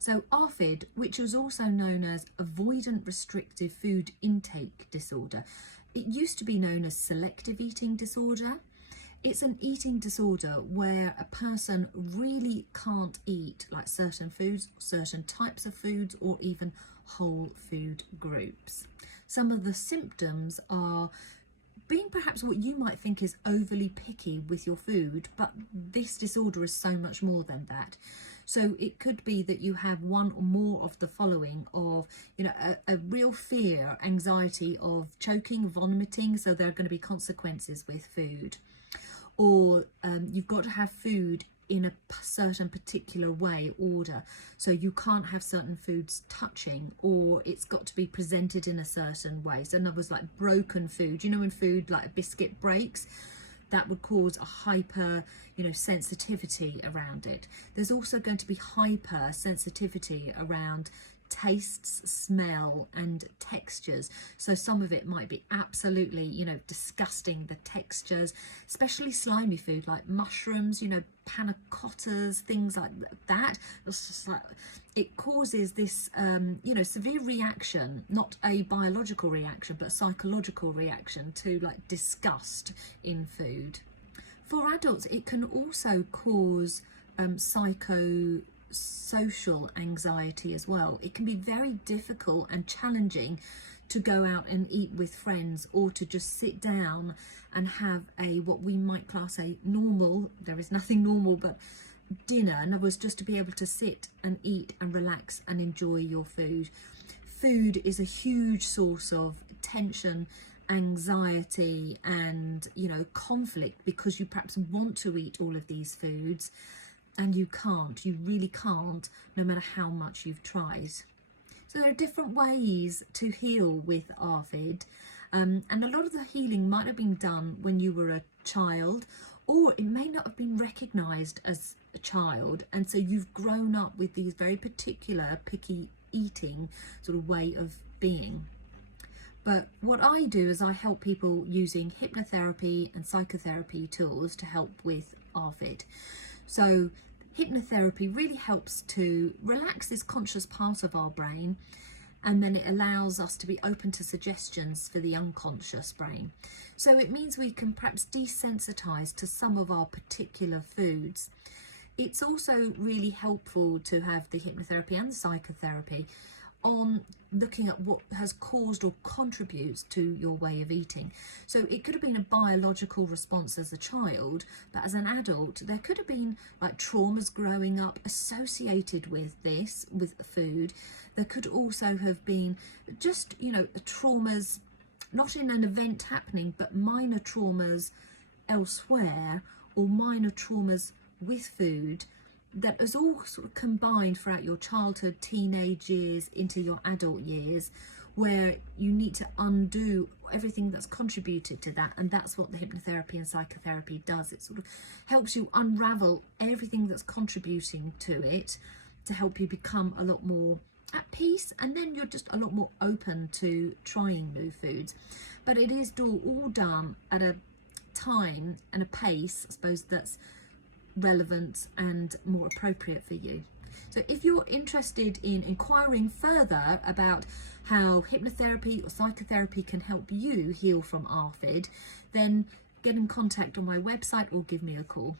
So ARFID, which was also known as avoidant restrictive food intake disorder, it used to be known as selective eating disorder. It's an eating disorder where a person really can't eat like certain foods, certain types of foods, or even whole food groups. Some of the symptoms are being perhaps what you might think is overly picky with your food, but this disorder is so much more than that. So it could be that you have one or more of the following of, a real fear, anxiety of choking, vomiting, so there are going to be consequences with food. Or you've got to have food in a certain particular way, order, so you can't have certain foods touching, or it's got to be presented in a certain way. So in other words, like broken food, when food like a biscuit breaks, that would cause a hyper sensitivity around it. There's also going to be hyper sensitivity around tastes, smell and textures. So some of it might be absolutely disgusting, the textures, especially slimy food like mushrooms, panna cottas, things like that. It's just like it causes this severe reaction, not a biological reaction but a psychological reaction to like disgust in food. For adults, it can also cause psychosocial anxiety as well. It can be very difficult and challenging to go out and eat with friends, or to just sit down and have what we might class a normal, there is nothing normal, but dinner. In other words, just to be able to sit and eat and relax and enjoy your food. Food is a huge source of tension, anxiety and conflict, because you perhaps want to eat all of these foods and you really can't, no matter how much you've tried. So there are different ways to heal with ARFID, and a lot of the healing might have been done when you were a child, or it may not have been recognised as a child, and so you've grown up with these very particular picky eating sort of way of being. But what I do is I help people using hypnotherapy and psychotherapy tools to help with ARFID. So hypnotherapy really helps to relax this conscious part of our brain, and then it allows us to be open to suggestions for the unconscious brain. So it means we can perhaps desensitize to some of our particular foods. It's also really helpful to have the hypnotherapy and the psychotherapy on looking at what has caused or contributes to your way of eating. So it could have been a biological response as a child, but as an adult there could have been like traumas growing up associated with this, with food. There could also have been just traumas, not in an event happening, but minor traumas elsewhere, or minor traumas with food that is all sort of combined throughout your childhood, teenage years into your adult years, where you need to undo everything that's contributed to that. And that's what the hypnotherapy and psychotherapy does. It sort of helps you unravel everything that's contributing to it, to help you become a lot more at peace, and then you're just a lot more open to trying new foods. But it is all done at a time and a pace, I suppose, that's relevant and more appropriate for you. So if you're interested in inquiring further about how hypnotherapy or psychotherapy can help you heal from ARFID, then get in contact on my website or give me a call.